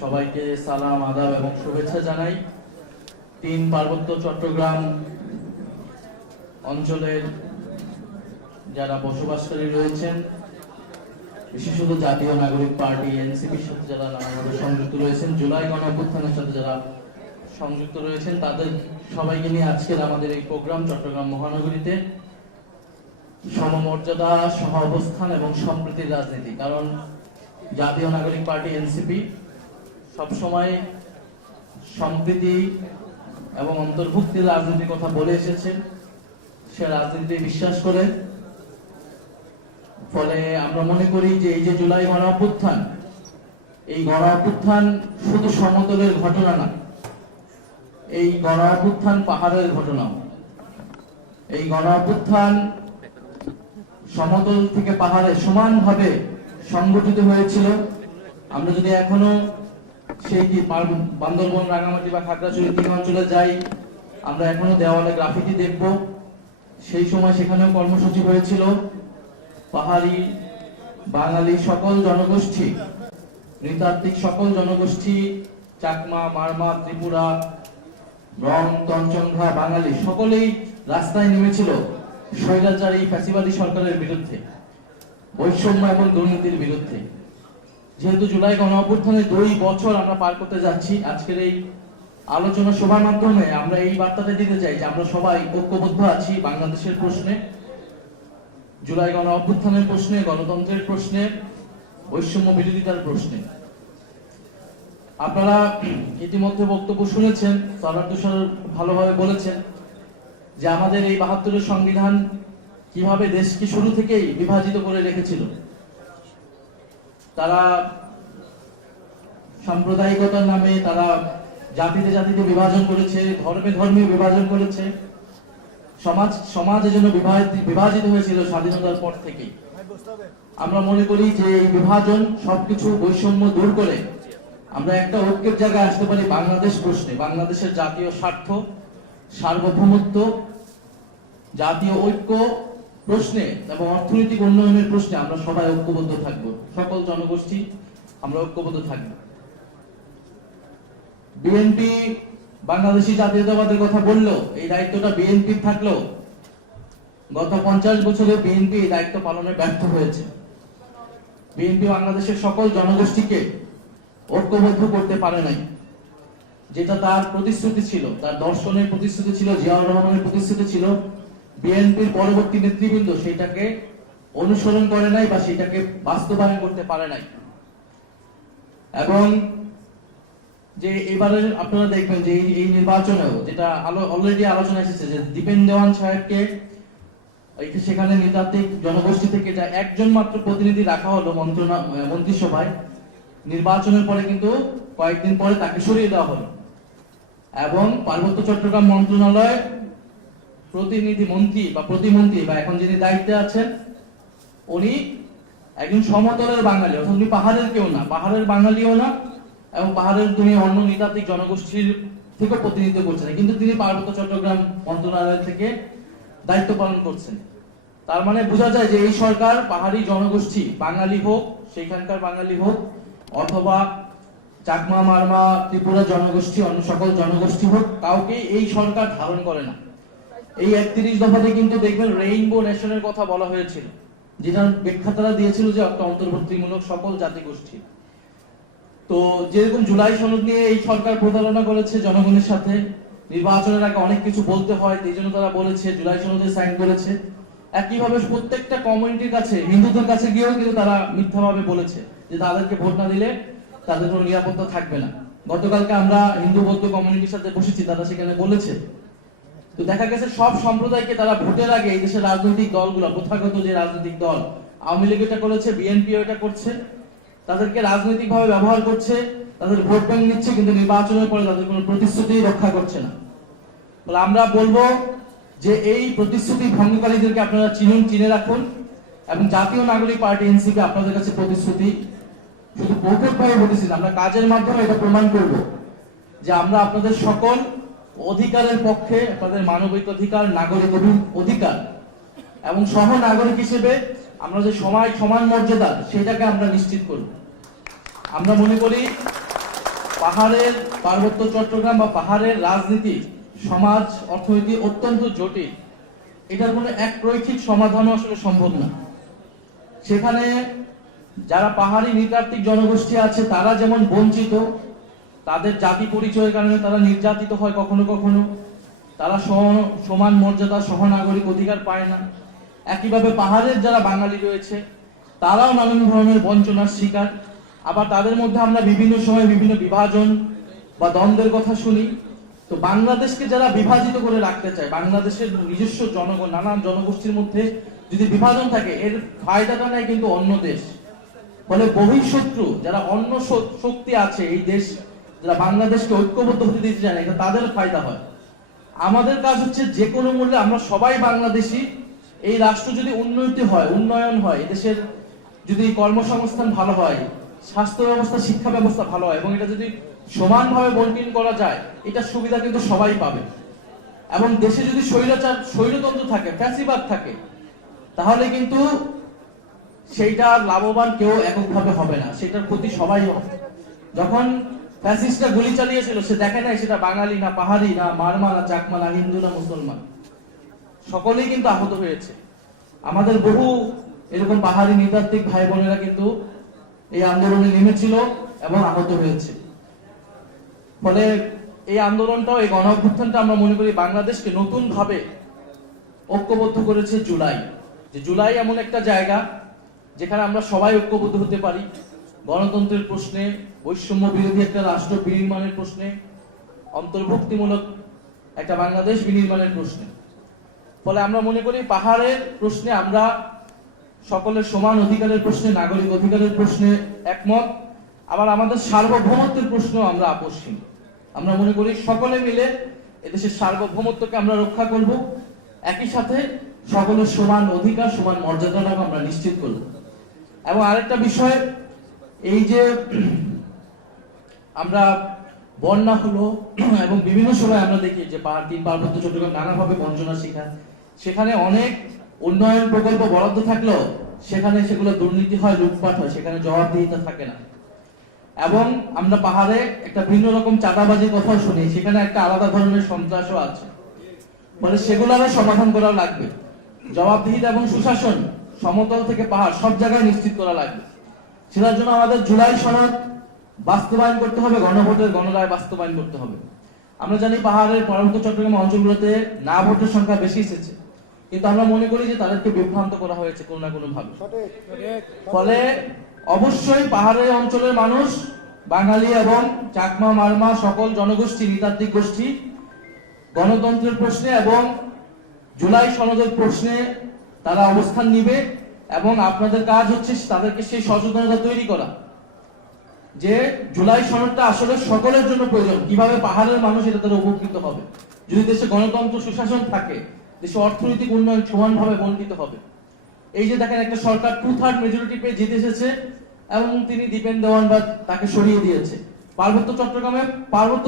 সবাইকে সালাম, আদাব এবং শুভেচ্ছা জানাই। তিন পার্বত্য চট্টগ্রাম অঞ্চলের যারা বসবাসকারী রয়েছেন, বিশেষত জাতীয় নাগরিক পার্টি এনসিপির সাথে যারা নানাভাবে সংযুক্ত রয়েছেন, জুলাই গণঅভ্যুত্থানের সাথে যারা সংযুক্ত রয়েছেন, তাদের সবাইকে নিয়ে আজকের আমাদের এই প্রোগ্রাম চট্টগ্রাম মহানগরীতে সমমর্যাদা, সহ অবস্থান এবং সম্প্রীতির রাজনীতি। কারণ জাতীয় নাগরিক পার্টি এনসিপি সবসময় সম্প্রীতি এবং অন্তর্ভুক্তির রাজনীতির কথা বলে এসেছে, সে রাজনীতিতে বিশ্বাস করে। ফলে আমরা মনে করি যে এই যে জুলাই গণঅভ্যুত্থান, এই গণঅভ্যুত্থান শুধু সমতলের ঘটনা না, এই গণঅভ্যুত্থান পাহাড়ের ঘটনা। এই গণঅভ্যুত্থান সমতল থেকে পাহাড়ে সমানভাবে সংগঠিত হয়েছিল। আমরা যদি এখনো সেই বান্দরবন, রাঙামাটি বা খাগড়াছড়ি তিন অঞ্চলে যাই, আমরা এখনো দেওয়ালে গ্রাফিতি দেখব। সেই সময় সেখানেও কর্মসূচি হয়েছিল। পাহাড়ি, বাঙালি সকল জনগোষ্ঠী, নৃতাত্ত্বিক সকল জনগোষ্ঠী, চাকমা, মারমা, ত্রিপুরা, রং, তঞ্চঙ্ঘা, বাঙালি সকলেই রাস্তায় নেমেছিল স্বৈরাচারী ফ্যাসিবাদী সরকারের বিরুদ্ধে, বৈষম্য এবং দুর্নীতির বিরুদ্ধে। যেহেতু জুলাই গণঅভ্যুত্থানের 2 বছর আমরা পার করতে যাচ্ছি, আজকের এই আলোচনা সভার মাধ্যমে আমরা এই বার্তাটা দিতে চাই যে আমরা সবাই ঐক্যবদ্ধ আছি বাংলাদেশের প্রশ্নে, জুলাই গণঅভ্যুত্থানের প্রশ্নে, গণতন্ত্রের প্রশ্নে, বৈষম্য বিরোধিতার প্রশ্নে। আপনারা ইতিমধ্যে বক্তব্য শুনেছেন, সালার তুষার ভালোভাবে বলেছেন যে আমাদের এই 72-এর সংবিধান কিভাবে দেশকে শুরু থেকেই বিভাজিত করে রেখেছিল। তারা সাম্প্রদায়িকতার নামে, তারা জাতিতে জাতিতে বিভাজন করেছে, ধর্মে ধর্মে বিভাজন করেছে। সমাজ এজন্য বিভাজিত হয়েছিল স্বাধীনতার পর থেকেই। আমরা মনে করি যে এই বিভাজন, সবকিছু বৈষম্য দূর করে আমরা একটা ঐক্যের জায়গায় আসতে পারি বাংলাদেশ প্রশ্নে। বাংলাদেশের জাতীয় স্বার্থ, সার্বভৌমত্ব, জাতীয় ঐক্য প্রশ্নে এবং অর্থনৈতিক উন্নয়নের প্রশ্নে আমরা সবাই ঐক্যবদ্ধ থাকব, সকল জনগোষ্ঠী আমরা ঐক্যবদ্ধ থাকব। বিএনপি বাংলাদেশি জাতীয়তাবাদের কথা বললো, এই দায়িত্বটা বিএনপির থাকলো। গত 50 বছরে বিএনপি এই দায়িত্ব পালনে ব্যর্থ হয়েছে। বিএনপি বাংলাদেশের সকল জনগোষ্ঠীকে ঐক্যবদ্ধ করতে পারে নাই। যেটা তার প্রতিশ্রুতি ছিল, তার দর্শনের প্রতিশ্রুতি ছিল, জিয়াউর রহমানের প্রতিশ্রুতি ছিল, বিএনপির পরবর্তী নেতৃবৃন্দ সেটাকে অনুসরণ করে নাই বা সেটাকে বাস্তবায়ন করতে পারে নাই। এবং যে এবারে আপনারা দেখবেন যে এই নির্বাচনেও যেটা অলরেডি আলোচনা এসেছে যে দীপেন দেওয়ান সাহেবকে সেখানে নৃতাত্ত্বিক জনগোষ্ঠী থেকে যা একজন মাত্র প্রতিনিধি রাখা হলো মন্ত্রিসভায়, নির্বাচনের পরে কিন্তু কয়েকদিন পরে তাকে সরিয়ে দেওয়া হলো। এবং পার্বত্য চট্টগ্রাম মন্ত্রণালয় প্রতিনিধি মন্ত্রী বা প্রতিমন্ত্রী বা এখন যিনি দায়িত্বে আছেন, উনি একজন সমতলের বাঙালি, অর্থাৎ উনি পাহাড়ের কেউ না, পাহাড়ের বাঙালিও না, এবং পাহাড়ের তিনি অন্য নৃতাত্ত্বিক জনগোষ্ঠীর থেকে প্রতিনিধিত্ব করছেন, কিন্তু তিনি পার্বত্য চট্টগ্রাম মন্ত্রণালয় থেকে দায়িত্ব পালন করছেন। তার মানে বোঝা যায় যে এই সরকার পাহাড়ি জনগোষ্ঠী, বাঙালি হোক, সেখানকার বাঙালি হোক, অথবা চাকমা, মারমা, ত্রিপুরা জনগোষ্ঠী, অন্য সকল জনগোষ্ঠী হোক, কাউকে এই সরকার ধারণ করে না। এই 31 দফাতে কিন্তু দেখবেন রেইনবো নেশনের কথা বলা হয়েছিল, যেটা ব্যাখ্যা তারা দিয়েছিল যে একটা অন্তর্ভুক্তিমূলক সকল জাতিগোষ্ঠী। তো যেরকম জুলাই সনদ নিয়ে এই সরকার প্রতারণা করেছে জনগণের সাথে, নির্বাচনের আগে অনেক কিছু বলতে হয়, এই জন্য তারা বলেছে জুলাই সনদে সাইন করেছে। একইভাবে প্রত্যেকটা কমিউনিটির কাছে, হিন্দুদের কাছে গিয়েও কিন্তু তারা মিথ্যাভাবে বলেছে যে তাদেরকে ভোট না দিলে তাদের কোনো নিরাপত্তা থাকবে না। গতকালকে আমরা হিন্দু বৌদ্ধ কমিউনিটির সাথে বসেছি, তারা সেখানে বলেছে। তো দেখা গেছে সব সম্প্রদায়কে তারা ভোটের আগে, এই দেশের রাজনৈতিক দলগুলো, প্রথাগত যে রাজনৈতিক দল, আওয়ামী লীগ এটা করেছে, বিএনপিও এটা করছে, তাদেরকে রাজনৈতিক ভাবে ব্যবহার করছে, তাদের ভোট ব্যাংক নিচ্ছে, কিন্তু নির্বাচনের পরে তাদের কোনো প্রতিশ্রুতি রক্ষা করছে না। বলে আমরা বলবো যে এই প্রতিশ্রুতি ভঙ্গকারীদেরকে আপনারা চিনে রাখুন, এবং জাতীয় নাগরিক পার্টি এনসিপি আপনাদের কাছে প্রতিশ্রুতি শুধু মৌখিকভাবে বলতেছি, আমরা কাজের মাধ্যমে এটা প্রমাণ করব যে আমরা আপনাদের সকল অধিকারের পক্ষে, আপনাদের মানবিক অধিকার, নাগরিক অধিকার এবং সহ নাগরিক হিসেবে আমরা যে সমান মর্যাদা সেটাকে আমরা নিশ্চিত করব। আমরা মনে করি পাহাড়ের পার্বত্য চট্টগ্রাম বা পাহাড়ের রাজনীতি, সমাজ, অর্থনীতি অত্যন্ত জটিল। এটার কোনো এক রৈখিক সমাধানও আসলে সম্ভব না। সেখানে যারা পাহাড়ি নৃতাত্ত্বিক জনগোষ্ঠী আছে তারা যেমন বঞ্চিত, তাদের জাতি পরিচয়ের কারণে তারা নির্যাতিত হয়, কখনো কখনো তারা সমান মর্যাদা, সহনাগরিক অধিকার পায় না। একইভাবে পাহাড়ের যারা বাঙালি রয়েছে তারাও নানান ধরনের বঞ্চনার শিকার। আবার তাদের মধ্যে আমরা বিভিন্ন সময় বিভিন্ন বিভাজন বা দ্বন্দ্বের কথা শুনি। তো বাংলাদেশকে যারা বিভাজিত করে রাখতে চায়, বাংলাদেশের নিজস্ব জনগণ, নানান জনগোষ্ঠীর মধ্যে যদি বিভাজন থাকে, এর ফায়দাটা নেয় কিন্তু অন্য দেশ। ফলে বহিঃশত্রু যারা অন্য শক্তি আছে এই দেশ, যারা বাংলাদেশকে ঐক্যবদ্ধ হতে দিতে চায় না, এটা তাদের ফায়দা হয়। আমাদের কাজ হচ্ছে যে কোনো মূল্যে আমরা সবাই বাংলাদেশী। এই রাষ্ট্র যদি উন্নয়ন হয়, এদেশের যদি কর্মসংস্থান ভালো হয়, স্বাস্থ্য ব্যবস্থা, শিক্ষা ব্যবস্থা ভালো হয় এবং এটা যদি সমানভাবে বন্টন করা যায়, এটা সুবিধা কিন্তু সবাই পাবে। এবং দেশে যদি স্বৈরতন্ত্র থাকে, ফ্যাসিবাদ থাকে, তাহলে কিন্তু সেইটা লাভবান কেউ এককভাবে হবে না, সেটার ক্ষতি সবাই হবে। যখন ফ্যাসিস্টরা গুলি চালিয়েছিল, সে দেখে নাই সেটা বাঙালি না, পাহাড়ি না, মারমা না, চাকমা না, হিন্দু না, মুসলমান, সকলেই কিন্তু আহত হয়েছে। আমাদের বহু এরকম পাহাড়ি নৃতাত্ত্বিক ভাই বোনেরা কিন্তু এই আন্দোলনে নেমেছিল এবং আহত হয়েছে। ফলে এই আন্দোলনটাও, এই গণ অভ্যুত্থানটা আমরা মনে করি বাংলাদেশকে নতুন ভাবে ঐক্যবদ্ধ করেছে জুলাই। যে জুলাই এমন একটা জায়গা যেখানে আমরা সবাই ঐক্যবদ্ধ হতে পারি, গণতন্ত্রের প্রশ্নে, বৈষম্য বিরোধী একটা রাষ্ট্র বিনির্মাণের প্রশ্নে, অন্তর্ভুক্তিমূলক একটা বাংলাদেশ বিনির্মাণের প্রশ্নে। ফলে আমরা মনে করি পাহাড়ের প্রশ্নে আমরা সকলের সমান অধিকারের প্রশ্নে, নাগরিক অধিকারের প্রশ্নে একমত। আবার আমাদের সার্বভৌমত্বের প্রশ্নেও আমরা আপোষহীন। আমরা মনে করি সকলে মিলে এদেশের সার্বভৌমত্বকে আমরা রক্ষা করব, একই সাথে সকলের সমান অধিকার, সমান মর্যাদাটাকে আমরা নিশ্চিত করব। এবং আরেকটা বিষয়, এই যে আমরা বন্যা হলো এবং বিভিন্ন সময় আমরা দেখি যে পার্বত্য চট্টগ্রাম নানাভাবে বঞ্চনার শিকার, সেখানে অনেক উন্নয়ন প্রকল্প বরাদ্দ থাকলেও সেখানে সেগুলো দুর্নীতি হয়, লুটপাট হয়, সেখানে জবাবদিহিতা থাকে না। এবং আমরা পাহাড়ে একটা ভিন্ন রকম চাঁদাবাজির কথাও শুনি, সেখানে একটা আলাদা ধরনের সন্ত্রাসও আছে। ফলে সেগুলো আরো সমাধান করা লাগবে। জবাবদিহিতা এবং সুশাসন সমতল থেকে পাহাড় সব জায়গায় নিশ্চিত করা লাগবে। সেটার জন্য আমাদের জুলাই সনদ বাস্তবায়ন করতে হবে, গণভোটের গণরায় বাস্তবায়ন করতে হবে। আমরা জানি পাহাড়ের পার্বত্য চট্টগ্রাম অঞ্চলগুলোতে না ভোটের সংখ্যা বেশি এসেছে, কিন্তু আমরা মনে করি যে তাদেরকে বিভ্রান্ত করা হয়েছে কোনো না কোনো ভাবে। ফলে অবশ্যই পাহাড়ের অঞ্চলের মানুষ, বাঙালি এবং চাকমা, মারমা, সকল জনগোষ্ঠী, নৃতাত্ত্বিক গোষ্ঠী গণতন্ত্রের প্রশ্নে এবং জুলাই সনদের প্রশ্নে তারা অবস্থান নিবে। এবং আপনাদের কাজ হচ্ছে তাদেরকে সেই সচেতনতা তৈরি করা যে জুলাই সনদটা আসলে সকলের জন্য প্রয়োজন, কিভাবে পাহাড়ের মানুষ এটা তারা উপকৃত হবে। যদি দেশে গণতন্ত্র, সুশাসন থাকে, দেশে অর্থনৈতিক উন্নয়ন সমানভাবে বণ্টিত হবে। এই যে দেখেন, একটা সরকার 2/3 মেজরিটি পেয়ে জিতে এসেছে এবং তিনি দীপেন দেওয়ান বা তাকে সরিয়ে দিয়েছে। পার্বত্য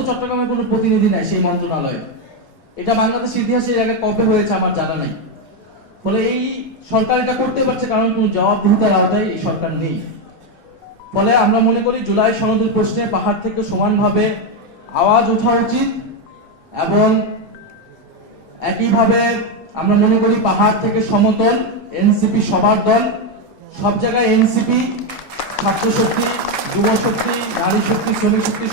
চট্টগ্রামে কোনো প্রতিনিধি নাই সেই মন্ত্রণালয়ে। এটা বাংলাদেশ ইতিহাসে এর আগে কবে হয়েছে আমার জানা নাই। ফলে এই সরকার এটা করতে পারছে কারণ কোনো জবাবদিহিতার আওতায় এই সরকার নেই। ফলে আমরা মনে করি জুলাই সনদের প্রশ্নে পাহাড় থেকে সমানভাবে আওয়াজ ওঠা উচিত। এবং একইভাবে আমরা মনে করি পাহাড় থেকে সমতল, এনসিপি সবার দল, সব জায়গায় এনসিপি, ছাত্র শক্তি, যুব শক্তি, নারী শক্তি, শ্রমিক শক্তি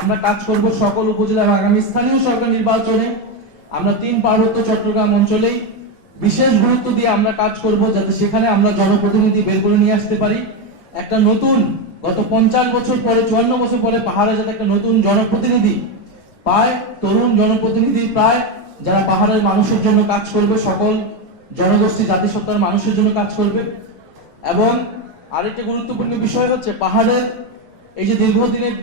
আমরা কাজ করব সকল উপজেলা এবং আগামী স্থানীয় সরকার নির্বাচনে। আমরা 3 পার্বত্য চট্টগ্রাম অঞ্চলেই বিশেষ গুরুত্ব দিয়ে আমরা কাজ করব, যাতে সেখানে আমরা জনপ্রতিনিধি বের করে নিয়ে আসতে পারি। একটা নতুন, গত 50 বছর পরে, 54 বছর পরে পাহাড়ে যাতে একটা নতুন জনপ্রতিনিধি পায়, তরুণ জনপ্রতিনিধি পায়, যারা পাহাড়ের মানুষের জন্য কাজ করবে, সকল জনগোষ্ঠী, জাতিসত্তার মানুষের জন্য কাজ করবে। এবং আরেকটা গুরুত্বপূর্ণ বিষয় হচ্ছে পাহাড়ের এই যে দীর্ঘদিনের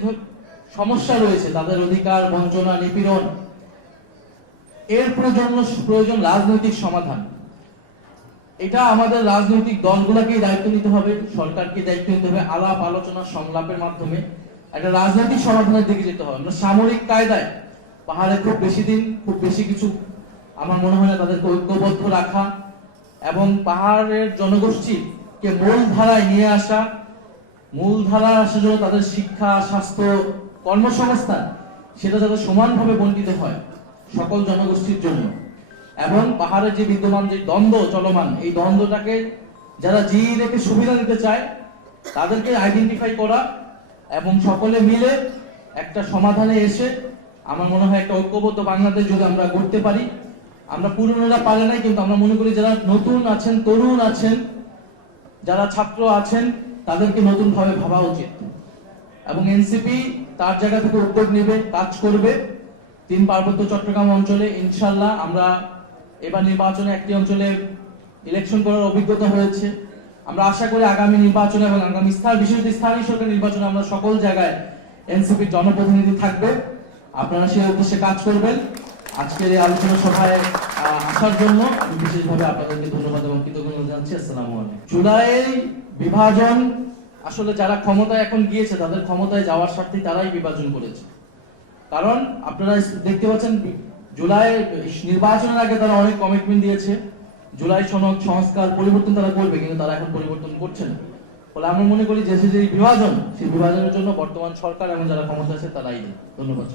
সমস্যা রয়েছে, তাদের অধিকার বঞ্চনা, নিপীড়ন, এর প্রয়োজন রাজনৈতিক সমাধান। এটা আমাদের রাজনৈতিক দলগুলোকেই দায়িত্ব নিতে হবে, সরকারকে দায়িত্ব নিতে হবে। আলাপ আলোচনা সংলাপের মাধ্যমে একটা রাজনৈতিক সমাধানের দিকে যেতে হবে। আমরা সামরিক কায়দায় পাহাড়ে খুব বেশি কিছু আমার মনে হয় না তাদেরকে ঐক্যবদ্ধ রাখা এবং পাহাড়ের জনগোষ্ঠীকে মূলধারায় নিয়ে আসা, মূলধারায় আসার জন্য তাদের শিক্ষা, স্বাস্থ্য, কর্মসংস্থান সেটা যাতে সমানভাবে বণ্টিত হয় সকল জনগোষ্ঠীর জন্য, এবং পাহাড়ে যে বিদ্যমান যে দ্বন্দ্ব চলমান, এই দ্বন্দ্বটাকে যারা জিইয়ে রেখে সুবিধা নিতে চায় তাদেরকে আইডেন্টিফাই করা এবং সকলে মিলে একটা সমাধানে এসে আমার মনে হয় একটা ঐক্যবদ্ধ বাংলাদেশ যদি আমরা করতে পারি। আমরা পুরনোরা পারে নাই, কিন্তু আমরা মনে করি যারা নতুন আছেন, তরুণ আছেন, যারা ছাত্র আছেন, তাদেরকে নতুন ভাবে ভাবা উচিত এবং এনসিপি তার জায়গা থেকে উদ্যোগ নেবে, কাজ করবে। 3 পার্বত্য চট্টগ্রাম অঞ্চলে ইনশাআল্লাহ আমরা এবার নির্বাচনে একটি অঞ্চলে ইলেকশন করার অভিজ্ঞতা হয়েছে। আমরা আশা করি আগামী নির্বাচনে এবং আগামী বিশেষ স্থানীয় সরকার নির্বাচনে আমরা সকল জায়গায় এনসিপির জনপ্রতিনিধি থাকবে। আপনারা সেই উদ্দেশ্যে কাজ করবেন। আজকের এই আলোচনা সভায় আসার জন্য আমি বিশেষভাবে আপনাদেরকে ধন্যবাদ এবং কৃতজ্ঞতা জানাচ্ছি। আসসালামু আলাইকুম। জুলাই বিভাজন আসলে যারা ক্ষমতায় এখন গিয়েছে তাদের ক্ষমতায় যাওয়ার স্বার্থে তারাই বিভাজন করেছে। কারণ আপনারা দেখতে পাচ্ছেন জুলাই নির্বাচনের আগে তারা অনেক কমিটমেন্ট দিয়েছে, জুলাই সনদ সংস্কার পরিবর্তন তারা করবে, কিন্তু তারা এখন পরিবর্তন করছে না। ফলে আমরা মনে করি যে বিভাজন, সেই বিভাজনের জন্য বর্তমান সরকার এবং যারা ক্ষমতা আছে তারাই। ধন্যবাদ।